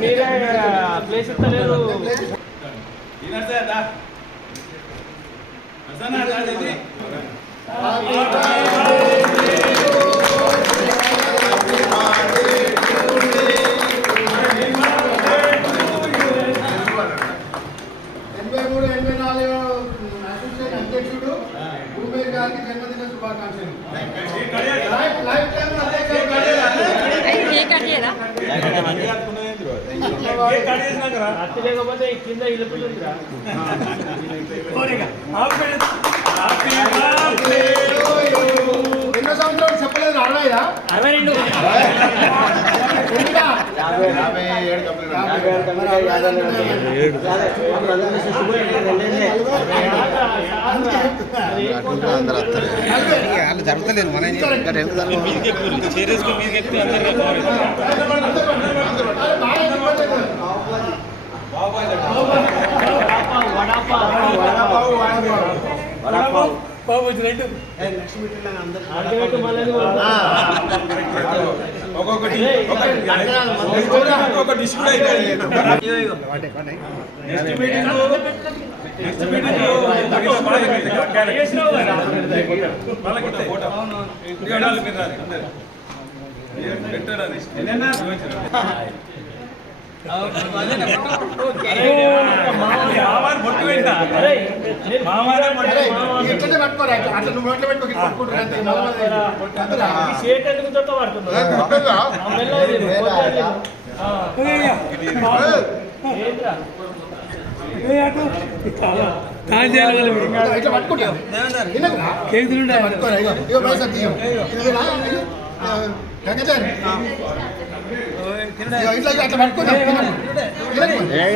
మీరే ప్లేస్ ఇస్తలేదు. అధ్యక్షుడు భూమేర్ గారికి జన్మదిన శుభాకాంక్షలు. లేకపోతే కింద ఇల్లు ఎన్నో సంవత్సరాలు చెప్పలేదు. 62 జరుగుతలేదు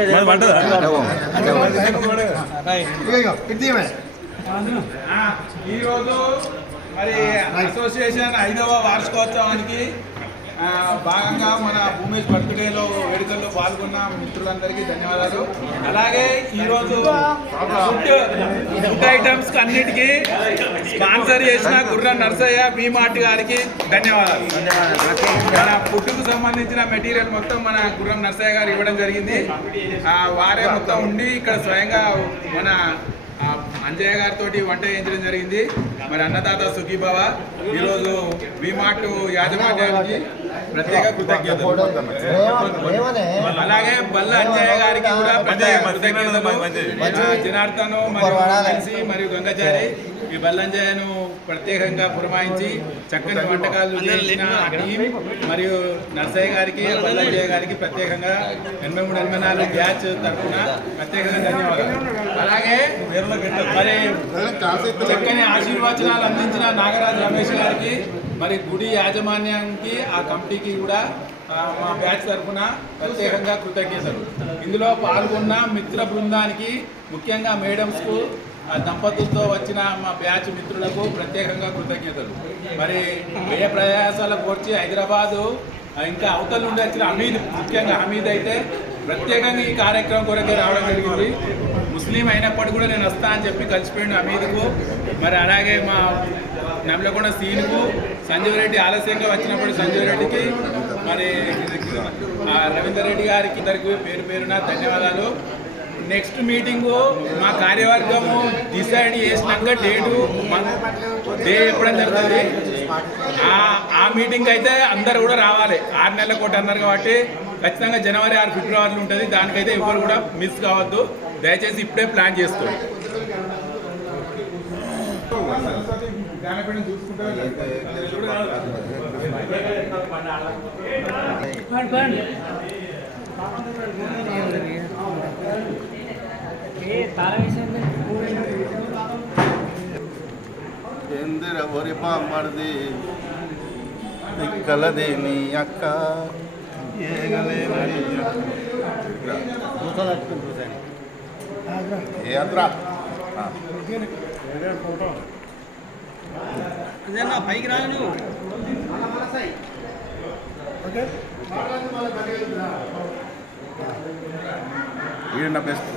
మన ఈరోజు మరి అసోసియేషన్ 5వ వార్షికోత్సవానికి భాగంగా మన భూమేష్ బర్త్డేలో వేడుకల్లో పాల్గొన్న మిత్రులందరికీ ధన్యవాదాలు. అలాగే ఈరోజు ఫుడ్ ఐటమ్స్ అన్నిటికీ స్పాన్సర్ చేసిన గుర్రం నర్సయ్య బీమార్ట్ గారికి ధన్యవాదాలు. మన ఫుడ్కు సంబంధించిన మెటీరియల్ మొత్తం మన గుర్రం నర్సయ్య గారు ఇవ్వడం జరిగింది. వారే మొత్తం ఉండి ఇక్కడ స్వయంగా మన అంజయ్య గారితో వంట చేయించడం జరిగింది. మరి అన్నదాత సుఖీభవ. ఈరోజు విమార్ట్ యాజమాన్యానికి ప్రత్యేక కృతజ్ఞతలు. అలాగే బల్ల అంజయ్య గారికి కూడా ప్రత్యేక కృతజ్ఞతలు. జనార్దన్ మరియు కలిసి మరియు గంగచారి ఈ బల్లంజయ్యను ప్రత్యేకంగా పురమాయించి చక్కని వంటకాలు చేసిన టీం మరియు నర్సయ్య గారికి బల్లంజయ్య గారికి ప్రత్యేకంగా 83-84 బ్యాచ్ తరఫున ప్రత్యేకంగా ధన్యవాదాలు. అలాగే మరి చక్కని ఆశీర్వచనాలు అందించిన నాగరాజు రమేష్ గారికి మరి గుడి యాజమాన్యానికి ఆ కమిటీకి కూడా మా బ్యాచ్ తరఫున ప్రత్యేకంగా కృతజ్ఞతలు. ఇందులో పాల్గొన్న మిత్ర బృందానికి ముఖ్యంగా మేడమ్స్కు దంపతులతో వచ్చిన మా బ్యాచ్ మిత్రులకు ప్రత్యేకంగా కృతజ్ఞతలు. మరి వ్యయ ప్రయాసాలకు వచ్చి హైదరాబాదు ఇంకా అవతల నుండి వచ్చిన హమీద్, ముఖ్యంగా హమీద్ అయితే ప్రత్యేకంగా ఈ కార్యక్రమం కొరకే రావడం జరిగింది. ముస్లిం అయినప్పటికీ కూడా నేను వస్తా అని చెప్పి కలిసిపోయిన హమీద్కు, మరి అలాగే మా నెమలకొండ సీన్కు, సంజీవ్ రెడ్డి ఆలస్యంగా వచ్చినప్పుడు సంజీవ్ రెడ్డికి, మరి రవీందర్ రెడ్డి గారికి ఇద్దరికి పేరు పేరున ధన్యవాదాలు. నెక్స్ట్ మీటింగు మా కార్యవర్గము డిసైడ్ చేసినాక డే ఎప్పుడైనా జరుగుతుంది. ఆ మీటింగ్ అయితే అందరు కూడా రావాలి. 6 నెలల కోట అన్నారు కాబట్టి ఖచ్చితంగా జనవరి 6 ఫిబ్రవరిలో ఉంటుంది. దానికైతే ఎవరు కూడా మిస్ కావద్దు. దయచేసి ఇప్పుడే ప్లాన్ చేసుకోండి. ఎందిర ఒరి బామ్మడిది కలదే నీ అక్క పైకి రా నువ్వు. ఈయన బెస్ట్.